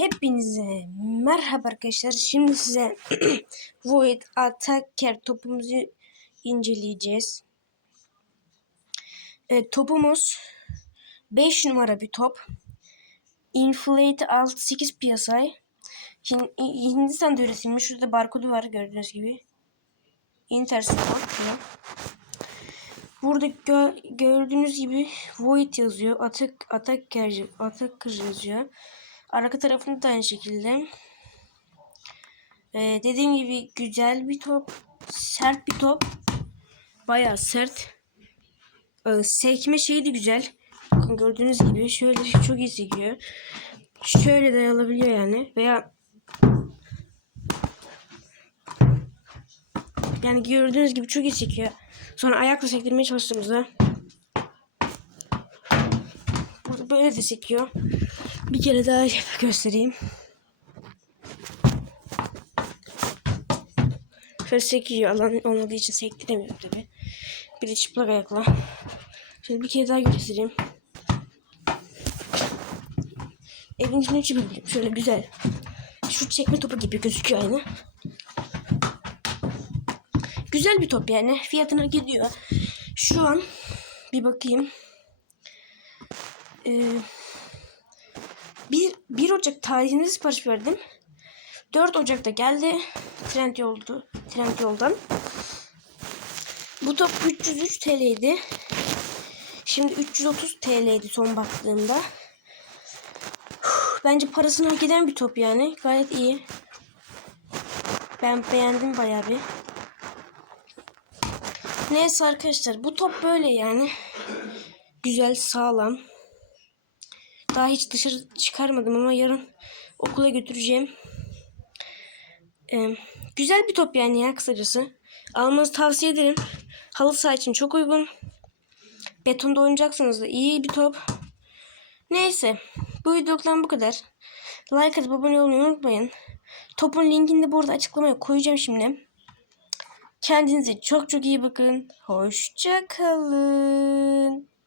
Hepinize merhaba arkadaşlar. Şimdi size Void Attacker topumuzu inceleyeceğiz. E, topumuz 5 numara bir top. Inflate 68 piyasay. Hin Hindistan'da üretilmiş. Şurada barkodu var gördüğünüz gibi. Interstat diyor. Burada gö gördüğünüz gibi Void yazıyor. Atak Attacker Attacker yazıyor. Arka tarafında da aynı şekilde. Ee, dediğim gibi güzel bir top. Sert bir top. Bayağı sert. Ee, sekme şeyi de güzel. Bakın gördüğünüz gibi şöyle çok iyi sekiyor. Şöyle de alabiliyor yani. Veya yani gördüğünüz gibi çok iyi sekiyor. Sonra ayakla sektirmeye çalıştığımızda böyle de sekiyor. Bir kere daha göstereyim. Şöyle sekiyor. Alan olmadığı için sektiremiyorum tabi. Bir de çıplak ayakla. Şöyle bir kere daha göstereyim. Evin içine çıkabilirim. Şöyle güzel. Şu çekme topu gibi gözüküyor aynı. Güzel bir top yani. Fiyatına gidiyor. Şu an bir bakayım. Ee, 1, 1 Ocak tarihinde sipariş verdim. 4 Ocak'ta geldi. Trend yoldu. Trend yoldan. Bu top 303 TL'ydi. Şimdi 330 TL'ydi son baktığımda. Bence parasını hak eden bir top yani. Gayet iyi. Ben beğendim bayağı bir. Neyse arkadaşlar bu top böyle yani. Güzel sağlam. Daha hiç dışarı çıkarmadım ama yarın okula götüreceğim. Ee, güzel bir top yani ya kısacası. Almanızı tavsiye ederim. Halı saha için çok uygun. Betonda oynayacaksınız da iyi bir top. Neyse. Bu videodan bu kadar. Like atıp abone olmayı unutmayın. Topun linkini de burada açıklamaya koyacağım şimdi. Kendinize çok çok iyi bakın. Hoşça kalın.